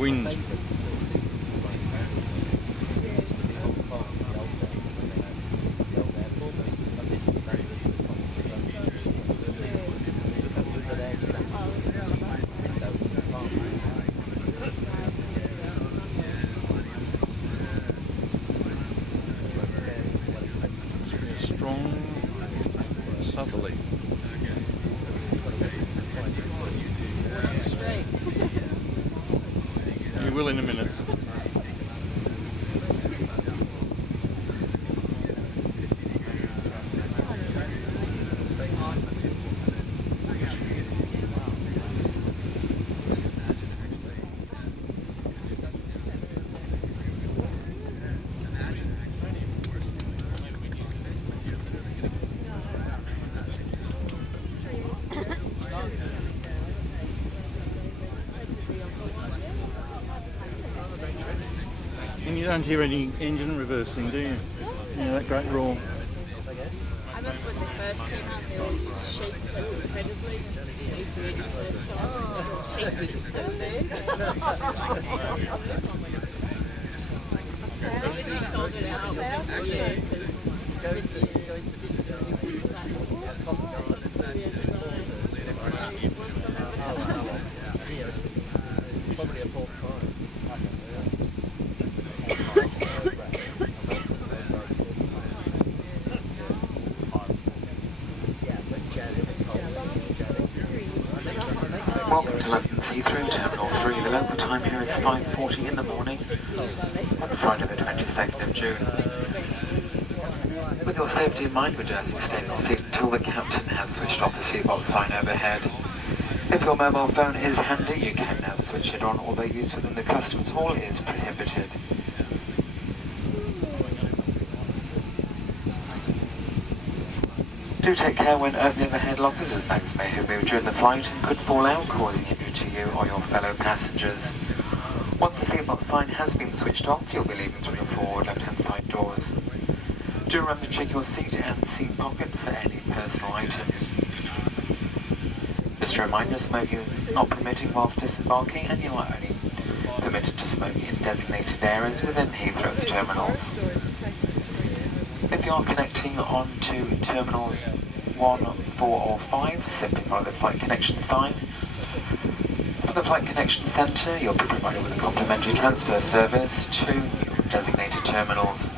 wind. Strong southerly. You will in a minute. And you don't hear any engine reversing, do you? Yeah, that great roar. I remember when they first came out, they all used to shake incredibly. They used to really shaking so big. They literally sold it out for a year Probably a porcupine. Welcome to London's Heathrow Terminal 3. The local time here is 5:40 in the morning on Friday the 22nd of June. With your safety in mind, we do ask you to stay in your seat until the captain has switched off the seatbelt sign overhead. If your mobile phone is handy, you can now switch it on, although use within the customs hall is prohibited. Do take care when opening overhead lockers, as bags may have moved during the flight and could fall out, causing injury to you or your fellow passengers. Once the seatbelt sign has been switched off, you'll be leaving through your forward left-hand side doors. Do remember to check your seat and seat pocket for any personal items. Just a reminder, smoking is not permitted whilst disembarking, and you are only permitted to smoke in designated areas within Heathrow's terminals. If you are connecting onto terminals 1, 4 or 5, simply follow the flight connection sign. For the flight connection centre, you'll be provided with a complimentary transfer service to designated terminals.